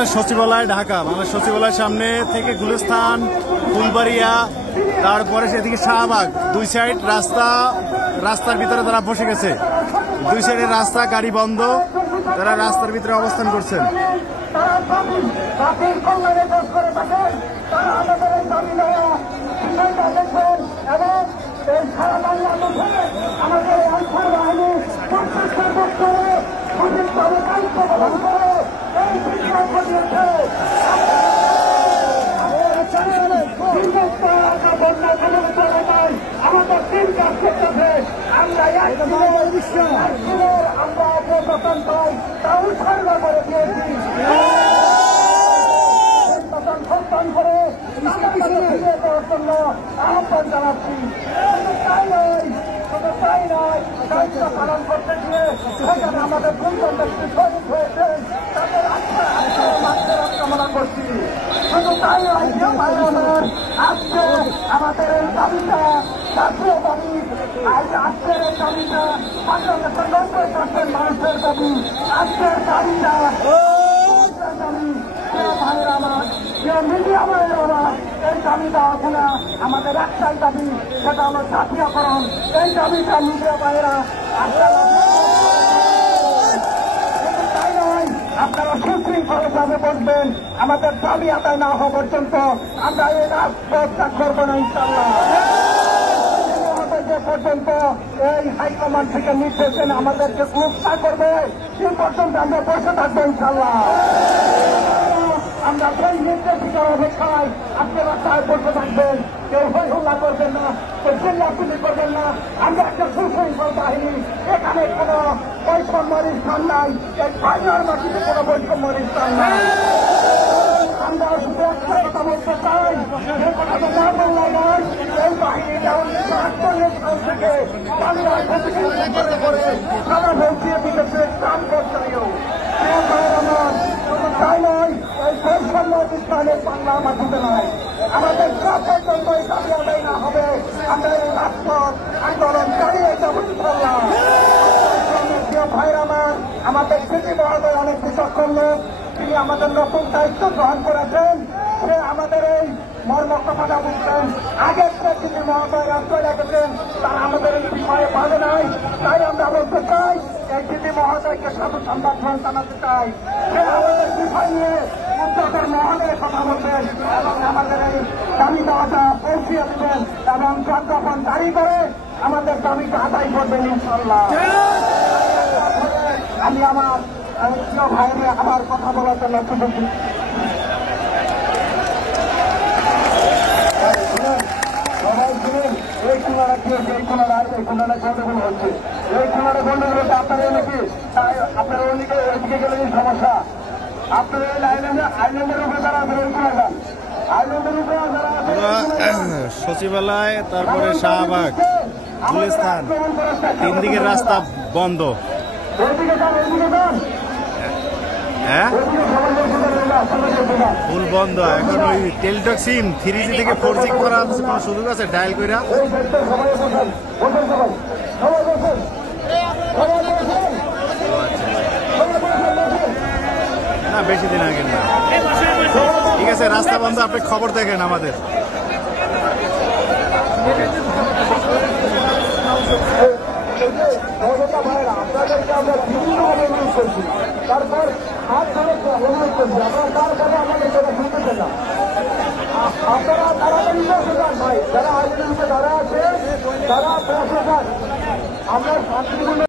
বাংলাদেশ সচিবালয় ঢাকা। বাংলাদেশ সচিবালয়ের সামনে থেকে গুলিস্তান, ফুলবাড়িয়া, তারপরে সেদিকে শাহবাগ, দুই সাইড রাস্তার ভিতরে তারা বসে গেছে। দুই সাইডের রাস্তা, গাড়ি বন্ধ, তারা রাস্তার ভিতরে অবস্থান করছেন। আমাদের তিন কাজ করতেছে, আমরা আমরা অপবেতন পাই তা উৎসর্গ করে দিয়েছি। সন্তান করে দেওয়ার জন্য আহ্বান জানাচ্ছি। তাই নয়, শুধু তাই নয়, দায়িত্ব পালন করতে গিয়ে সেখানে আমাদের দুজন ব্যক্তি শহীদ হয়েছেন, তাদের আত্মার কামনা করছি। শুধু তাই নয়, আজকে আমাদের এই দাবিটা জাতীয় দাবি, আজকের এই দাবিটা বাংলাদেশের 90% মানুষের দাবি। আজকের দাবিটা মিডিয়া ভাইয়েরা এই দাবিটা আছে না, আমাদের একটাই দাবি, সেটা হলো জাতীয়করণ। এই দাবিটা মিডিয়া ভাইয়েরা তাই নয়, আপনারা সুশৃঙ্খলভাবে বসবেন। আমাদের দাবি আদায় না হওয়া পর্যন্ত আমরা এই রাজপথ ত্যাগ করবো না ইনশাল্লাহ। যে পর্যন্ত এই হাইকমান্ড থেকে নির্দেশন আমাদেরকে গ্রেফতার করবে সে পর্যন্ত আমরা বসে থাকবো ইনশাল্লাহ। আমরা সেই নির্দেশিকার অপেক্ষায় আপনারা তাই বসে থাকবেন। কেউ হইহুল্লা করবেন না, কেউ চিল্লাচিল্লি করবেন না। আমরা একটা সুশৃঙ্খল বাহিনী, এখানে কোনো বৈষম্যের স্থান নাই, এই বাইরের মাটিতে কোনো বৈষম্যের স্থান নাই। আমরা শুধু একটা কথা বলতে চাই, যে কথাটা না বললে নয়, এই বাহিনীটা 1948 সাল থেকে বাংলায় প্রতিনিধিত্ব করে সারা ভৌতিয়ে বিদেশে কাম করতেও আমার শুধু তাই নয়, এই বৈষম্য স্থানের বাংলা মাটিতে নয়। আমাদের সব পর্যন্ত এই দাবি আদায় না হবে, আমরা এই রাজপথ আন্দোলন চালিয়ে যাব ইনশাল্লাহ। ভাইয়ের আমাদের সিটি মহোদয় অনেক বিচক্ষণ লোক, তিনি আমাদের নতুন দায়িত্ব গ্রহণ করেছেন। সে আমাদের এই মর্মক কথাটা বুঝছেন। আগের সিটি মহোদয় রাস্তায় রেখেছেন, তারা আমাদের এই বিষয়ে বাধে নাই। তাই আমরা বলতে চাই, এই সিটি মহোদয়কে সাধু সম্ভাষণ জানাতে চাই। সে আমাদের বিষয় নিয়ে উচ্চতর মহলে কথা বলবেন এবং আমাদের এই দাবি দেওয়াটা পৌঁছিয়ে দেবেন এবং প্রজ্ঞাপন জারি করে আমাদের দাবিটা আদায় করবেন ইনশাল্লাহ। আমি আমার প্রিয় ভাইরে আমার কথা বলার জন্য সুযোগ দিচ্ছি। সবাই শুনেন, এই খুনারা কি হচ্ছে, এই খুনারা গন্ডগোল হচ্ছে, এই খুনারা গন্ডগোল হচ্ছে আপনারা নাকি আপনারা ওদিকে ওইদিকে গেলে সমস্যা। আপনারা এই আইল্যান্ডের উপরে যারা আছেন ওই খুনা যান, আইল্যান্ডের উপরে যারা সচিবালয়, তারপরে শাহবাগ, গুলিস্তান, তিন দিকের রাস্তা বন্ধ। হ্যাঁ, ফুল বন্ধ। এখন ওই টেলিটক সিম 3G থেকে 4G করার কোনো সুযোগ আছে ডায়াল কইরা? না, বেশি দিন আগে না। ঠিক আছে, রাস্তা বন্ধ, আপনি খবর দেখেন আমাদের। আপনাদেরকে আমরা বিভিন্নভাবে অনুরোধ করছি, তারপর হাত ধরে অনুরোধ করছি, আপনারা তারপরে আমাদের সেটা শুনতেছেন না। আপনারা তাড়াতাড়ি বসে যান ভাই, যারা আইনের উপরে যারা আছে তারা বসে যান। আমরা শান্তিপূর্ণ